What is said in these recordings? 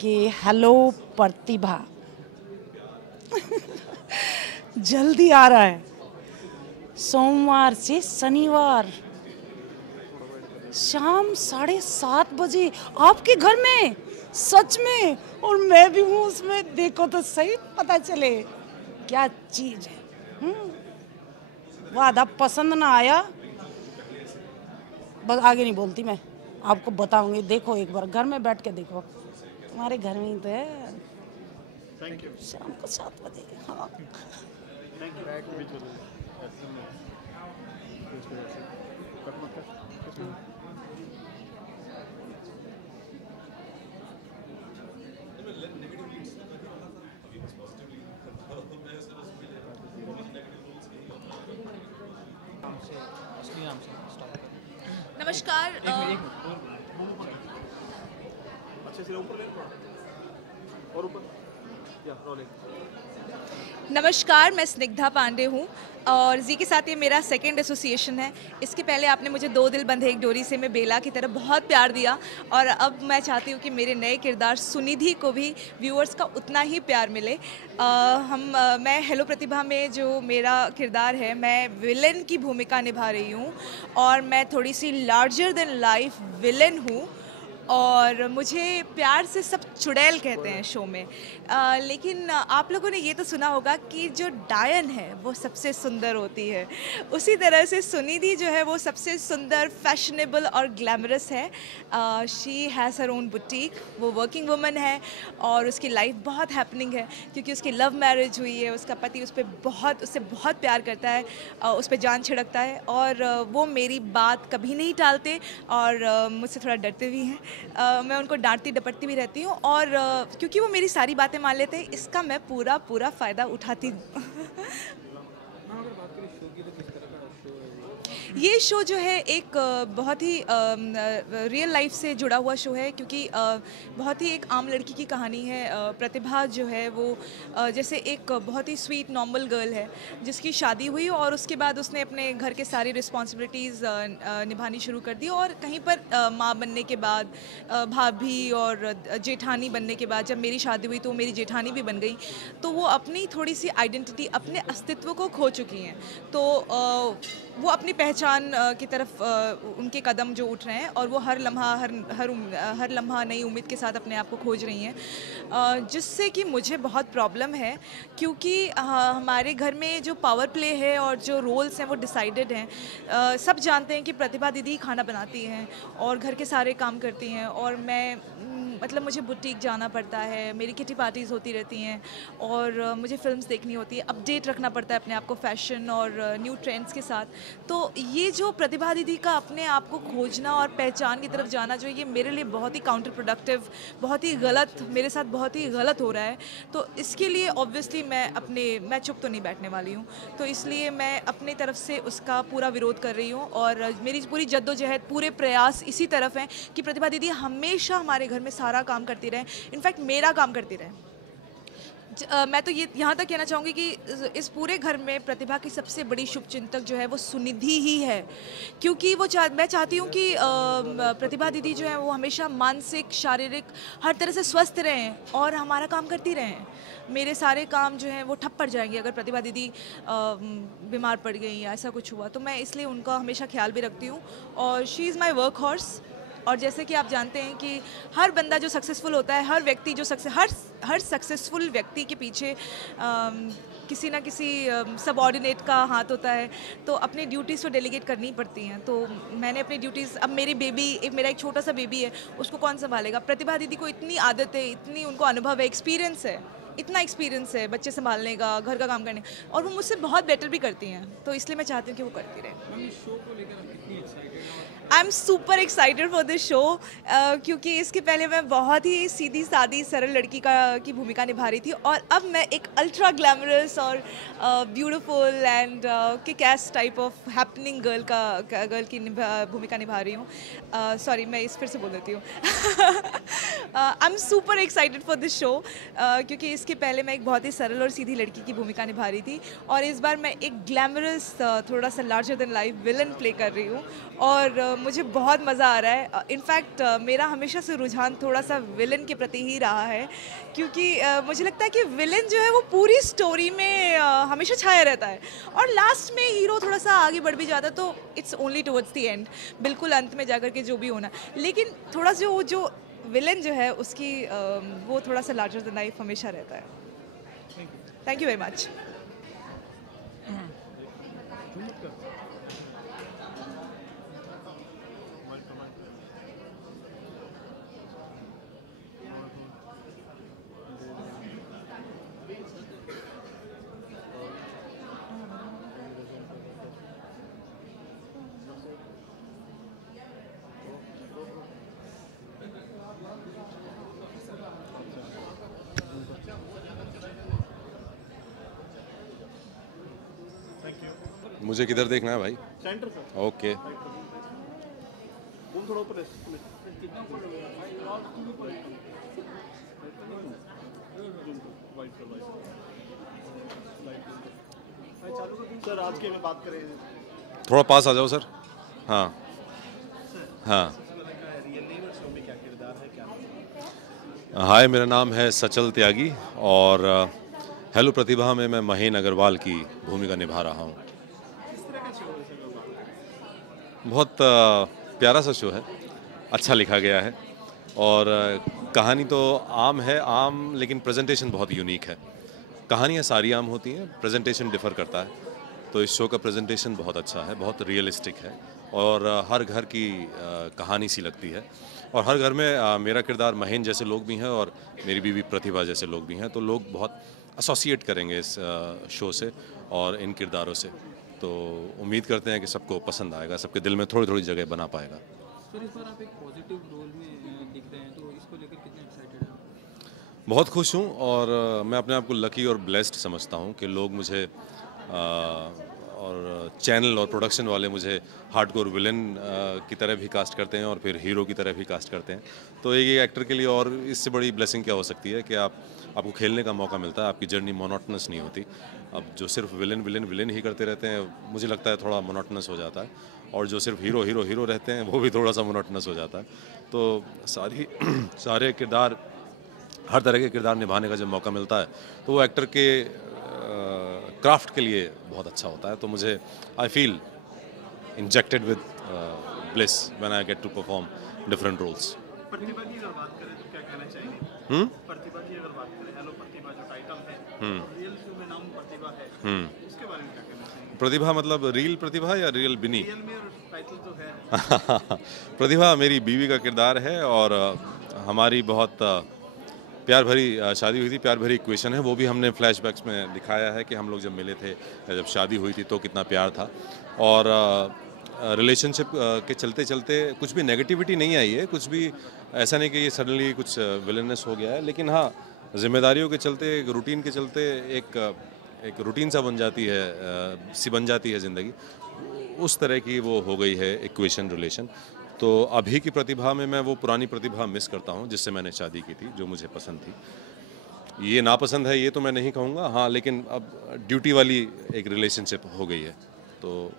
कि हेलो प्रतिभा जल्दी आ रहा है, सोमवार से शनिवार शाम 7:30 बजे आपके घर में, सच में, और मैं भी हूँ उसमें। देखो तो सही, पता चले क्या चीज है। वादा पसंद ना आया, बस आगे नहीं बोलती मैं, आपको बताऊंगी। देखो एक बार घर में बैठ के देखो, तुम्हारे घर में ही तो है। Thank you. शाम को 7 बजे। हाँ थैंक यू। नमस्कार। अच्छे से ऊपर ले और ऊपर या रोलिंग। नमस्कार, मैं स्निग्धा पांडे हूँ और जी के साथ ये मेरा सेकंड एसोसिएशन है। इसके पहले आपने मुझे दो दिल बंधे एक डोरी से मैं बेला की तरह बहुत प्यार दिया और अब मैं चाहती हूँ कि मेरे नए किरदार सुनिधि को भी व्यूअर्स का उतना ही प्यार मिले। मैं हेलो प्रतिभा में जो मेरा किरदार है, मैं विलेन की भूमिका निभा रही हूँ और मैं थोड़ी सी लार्जर देन लाइफ विलेन हूँ और मुझे प्यार से सब चुड़ैल कहते हैं शो में। लेकिन आप लोगों ने ये तो सुना होगा कि जो डायन है वो सबसे सुंदर होती है, उसी तरह से सुनिधि जो है वो सबसे सुंदर, फैशनेबल और ग्लैमरस है। She has her own boutique, वो वर्किंग वुमन है और उसकी लाइफ बहुत हैपनिंग है क्योंकि उसकी लव मैरिज हुई है। उसका पति उससे बहुत प्यार करता है, उस पर जान छिड़कता है और वो मेरी बात कभी नहीं टालते और मुझसे थोड़ा डरते भी हैं। मैं उनको डांटती डपटती भी रहती हूँ और क्योंकि वो मेरी सारी बातें मान लेते हैं, इसका मैं पूरा फ़ायदा उठाती हूँ। ये शो जो है एक बहुत ही रियल लाइफ से जुड़ा हुआ शो है क्योंकि बहुत ही एक आम लड़की की कहानी है। प्रतिभा जो है वो जैसे एक बहुत ही स्वीट नॉर्मल गर्ल है जिसकी शादी हुई और उसके बाद उसने अपने घर के सारी रिस्पॉन्सिबिलिटीज़ निभानी शुरू कर दी और कहीं पर माँ बनने के बाद, भाभी और जेठानी बनने के बाद जब मेरी शादी हुई तो मेरी जेठानी भी बन गई, तो वो अपनी थोड़ी सी आइडेंटिटी, अपने अस्तित्व को खो चुकी हैं। तो वो अपनी पहचान की तरफ उनके कदम जो उठ रहे हैं और वो हर लम्हा नई उम्मीद के साथ अपने आप को खोज रही हैं, जिससे कि मुझे बहुत प्रॉब्लम है क्योंकि हमारे घर में जो पावर प्ले है और जो रोल्स हैं वो डिसाइडेड हैं। सब जानते हैं कि प्रतिभा दीदी खाना बनाती हैं और घर के सारे काम करती हैं और मैं मतलब मुझे बुटीक जाना पड़ता है, मेरी किटी पार्टीज़ होती रहती हैं और मुझे फ़िल्म्स देखनी होती है, अपडेट रखना पड़ता है अपने आप को फ़ैशन और न्यू ट्रेंड्स के साथ। तो ये जो प्रतिभा दीदी का अपने आप को खोजना और पहचान की तरफ जाना जो ये मेरे लिए बहुत ही काउंटर प्रोडक्टिव, बहुत ही गलत, मेरे साथ बहुत ही गलत हो रहा है। तो इसके लिए ऑब्वियसली मैं चुप तो नहीं बैठने वाली हूँ, तो इसलिए मैं अपनी तरफ से उसका पूरा विरोध कर रही हूँ और मेरी पूरी जद्दोजहद, पूरे प्रयास इसी तरफ हैं कि प्रतिभा दीदी हमेशा हमारे घर में सारा काम करती रहे, इनफैक्ट मेरा काम करती रहे। मैं तो ये यहाँ तक कहना चाहूँगी कि इस पूरे घर में प्रतिभा की सबसे बड़ी शुभचिंतक जो है वो सुनिधि ही है क्योंकि मैं चाहती हूँ कि प्रतिभा दीदी जो है वो हमेशा मानसिक, शारीरिक हर तरह से स्वस्थ रहें और हमारा काम करती रहें। मेरे सारे काम जो हैं वो ठप पड़ जाएंगे अगर प्रतिभा दीदी बीमार पड़ गई या ऐसा कुछ हुआ, तो मैं इसलिए उनका हमेशा ख्याल भी रखती हूँ और she is my work horse. और जैसे कि आप जानते हैं कि हर बंदा जो सक्सेसफुल होता है, हर व्यक्ति जो हर सक्सेसफुल व्यक्ति के पीछे किसी ना किसी सबऑर्डिनेट का हाथ होता है, तो अपनी ड्यूटीज़ तो डेलीगेट करनी ही पड़ती हैं। तो मैंने अपनी ड्यूटीज़, अब मेरा एक छोटा सा बेबी है, उसको कौन संभालेगा? प्रतिभा दीदी को इतनी आदत है, इतनी उनको अनुभव है, इतना एक्सपीरियंस है बच्चे संभालने का, घर का काम करने का, और वो मुझसे बहुत बेटर भी करती हैं, तो इसलिए मैं चाहती हूँ कि वो करती रहे। I am super excited for this show क्योंकि इसके पहले मैं बहुत ही सीधी सादी सरल लड़की की भूमिका निभा रही थी और अब मैं एक अल्ट्रा ग्लैमरस और beautiful and kick S type of happening girl की भूमिका निभा रही हूँ। सॉरी, मैं इस फिर से बोल देती हूँ। I am super excited for this show क्योंकि इसके पहले मैं एक बहुत ही सरल और सीधी लड़की की भूमिका निभा रही थी और इस बार मैं एक ग्लैमरस थोड़ा सा larger than life villain play कर रही हूँ और मुझे बहुत मज़ा आ रहा है। इनफैक्ट मेरा हमेशा से रुझान थोड़ा सा विलन के प्रति ही रहा है क्योंकि मुझे लगता है कि विलन जो है वो पूरी स्टोरी में हमेशा छाया रहता है और लास्ट में हीरो थोड़ा सा आगे बढ़ भी जाता है तो it's only towards the end, बिल्कुल अंत में जाकर के जो भी होना, लेकिन थोड़ा जो विलन जो है उसकी वो थोड़ा सा लार्जर देन लाइफ हमेशा रहता है। Thank you very much. मुझे किधर देखना है भाई? Centre sir. ओके। घूम थोड़ा ऊपर सर। आज के में बात करें, थोड़ा पास आ जाओ सर। हाँ हाँ। हाय, मेरा नाम है सचल त्यागी और हेलो प्रतिभा में मैं महीन अग्रवाल की भूमिका निभा रहा हूँ। बहुत प्यारा सा शो है, अच्छा लिखा गया है और कहानी तो आम है, लेकिन प्रेजेंटेशन बहुत यूनिक है। कहानियाँ सारी आम होती हैं, प्रेजेंटेशन डिफ़र करता है। तो इस शो का प्रेजेंटेशन बहुत अच्छा है, बहुत रियलिस्टिक है और हर घर की कहानी सी लगती है और हर घर में मेरा किरदार महीन जैसे लोग भी हैं और मेरी बीवी प्रतिभा जैसे लोग भी हैं, तो लोग बहुत एसोसिएट करेंगे इस शो से और इन किरदारों से। तो उम्मीद करते हैं कि सबको पसंद आएगा, सबके दिल में थोड़ी थोड़ी जगह बना पाएगा। सर, इस बार आप एक पॉजिटिव रोल में दिख रहे हैं, तो इसको लेकर कितने एक्साइटेड हैं? बहुत खुश हूँ और मैं अपने आप को लकी और ब्लेस्ड समझता हूँ कि लोग मुझे और चैनल और प्रोडक्शन वाले मुझे हार्डकोर विलन की तरह भी कास्ट करते हैं और फिर हीरो की तरह भी कास्ट करते हैं। तो एक एक्टर के लिए और इससे बड़ी ब्लेसिंग क्या हो सकती है कि आपको खेलने का मौका मिलता है, आपकी जर्नी मोनोटनस नहीं होती। अब जो सिर्फ विलन ही करते रहते हैं, मुझे लगता है थोड़ा मोनोटनस हो जाता है, और जो सिर्फ हीरो रहते हैं वो भी थोड़ा सा मोनोटनस हो जाता है। तो सारे किरदार, हर तरह के किरदार निभाने का जब मौका मिलता है तो वो एक्टर के क्राफ्ट के लिए बहुत अच्छा होता है। तो मुझे I feel injected with bliss when I get to perform different roles. प्रतिभा की अगर बात करें तो क्या कहना चाहिए? प्रतिभा की अगर बात करें, हेलो प्रतिभा जो टाइटल है, रियल शो में नाम प्रतिभा है, उसके बारे में क्या कहना चाहिए? प्रतिभा मतलब रियल प्रतिभा या रियल बिनी? रियल में टाइटल जो है प्रतिभा मेरी बीवी का किरदार है और हमारी बहुत प्यार भरी शादी हुई थी, प्यार भरी इक्वेशन है। वो भी हमने फ्लैशबैक्स में दिखाया है कि हम लोग जब मिले थे, जब शादी हुई थी तो कितना प्यार था। और रिलेशनशिप के चलते चलते कुछ भी नेगेटिविटी नहीं आई है, कुछ भी ऐसा नहीं कि ये सडनली कुछ विलनेस हो गया है, लेकिन हाँ, जिम्मेदारियों के चलते, एक रूटीन के चलते एक रूटीन सा बन जाती है ज़िंदगी। उस तरह की वो हो गई है इक्वेशन रिलेशन। तो अभी की प्रतिभा में मैं वो पुरानी प्रतिभा मिस करता हूँ जिससे मैंने शादी की थी, जो मुझे पसंद थी। ये नापसंद है ये तो मैं नहीं कहूँगा, हाँ, लेकिन अब ड्यूटी वाली एक रिलेशनशिप हो गई है। तो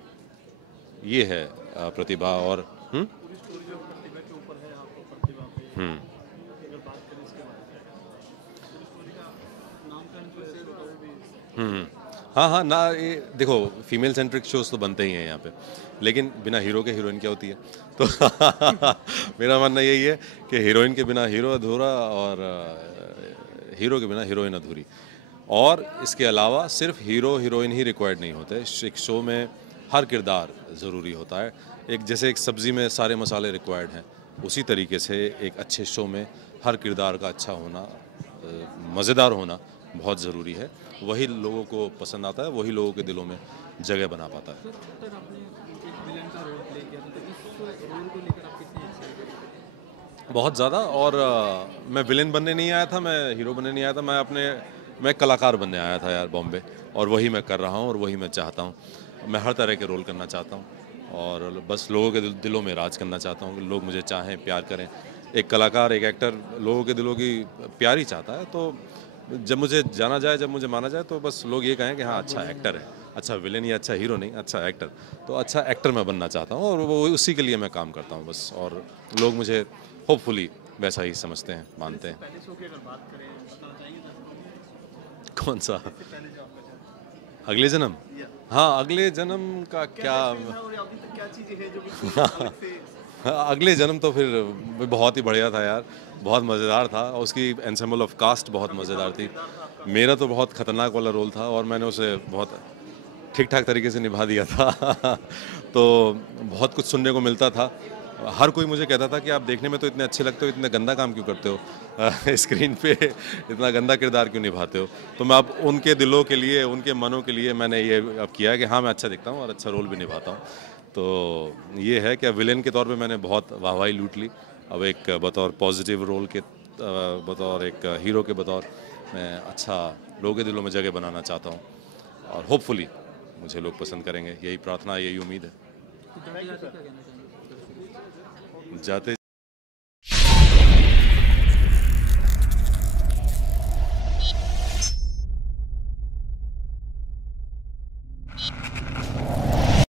ये है प्रतिभा। और हाँ ना, ये देखो, फीमेल सेंट्रिक शोज तो बनते ही हैं यहाँ पे, लेकिन बिना हीरो के हीरोइन क्या होती है? तो मेरा मानना यही है कि हीरोइन के बिना हीरो अधूरा और हीरो के बिना हीरोइन अधूरी। और इसके अलावा सिर्फ हीरो हीरोइन ही रिक्वायर्ड नहीं होते, एक शो में हर किरदार ज़रूरी होता है। जैसे एक सब्ज़ी में सारे मसाले रिक्वायर्ड हैं, उसी तरीके से एक अच्छे शो में हर किरदार का अच्छा होना, मज़ेदार होना बहुत ज़रूरी है। वही लोगों को पसंद आता है, वही लोगों के दिलों में जगह बना पाता है। सर, आपने एक विलन का रोल प्ले किया था, तो इस रोल को लेकर आप कितने एक्साइटेड हैं? बहुत ज़्यादा। और मैं विलेन बनने नहीं आया था, मैं हीरो बनने नहीं आया था, मैं कलाकार बनने आया था यार बॉम्बे, और वही मैं कर रहा हूँ और वही मैं चाहता हूँ। मैं हर तरह के रोल करना चाहता हूँ और बस लोगों के दिलों में राज करना चाहता हूँ कि लोग मुझे चाहें, प्यार करें। एक कलाकार, एक एक्टर लोगों के दिलों की प्यार ही चाहता है। तो जब मुझे जाना जाए, जब मुझे माना जाए, तो बस लोग ये कहें कि हाँ अच्छा एक्टर है, अच्छा विलेन या अच्छा हीरो नहीं, अच्छा एक्टर। तो अच्छा एक्टर मैं बनना चाहता हूँ और वो उसी के लिए मैं काम करता हूँ बस। और लोग मुझे होपफुली वैसा ही समझते हैं, मानते हैं। पहले शो की अगर बात करें, बताना चाहिए दर्शकों को कौन सा? पहले जो आपका था अगले जन्म? हाँ, अगले जन्म का क्या एक्सपीरियंस था और अभी तक क्या चीज़ें हैं जो बिल्कुल अलग से हाँ, अगले जन्म तो फिर बहुत ही बढ़िया था यार, बहुत मज़ेदार था। और उसकी एंसेम्बल ऑफ कास्ट बहुत मज़ेदार थी। मेरा तो बहुत खतरनाक वाला रोल था और मैंने उसे बहुत ठीक ठाक तरीके से निभा दिया था। तो बहुत कुछ सुनने को मिलता था। हर कोई मुझे कहता था कि आप देखने में तो इतने अच्छे लगते हो, इतना गंदा काम क्यों करते हो स्क्रीन पे, इतना गंदा किरदार क्यों निभाते हो। तो मैं अब उनके दिलों के लिए, उनके मनों के लिए मैंने ये अब किया है कि हाँ मैं अच्छा दिखता हूँ और अच्छा रोल भी निभाता हूँ। तो ये है कि विलेन के तौर पे मैंने बहुत वाहवाही लूट ली। अब एक बतौर पॉजिटिव रोल के बतौर एक हीरो के बतौर मैं अच्छा लोगों के दिलों में जगह बनाना चाहता हूँ और होपफुली मुझे लोग पसंद करेंगे। यही प्रार्थना, यही उम्मीद है। तो जाते जाते क्या कहना चाहेंगे? जाते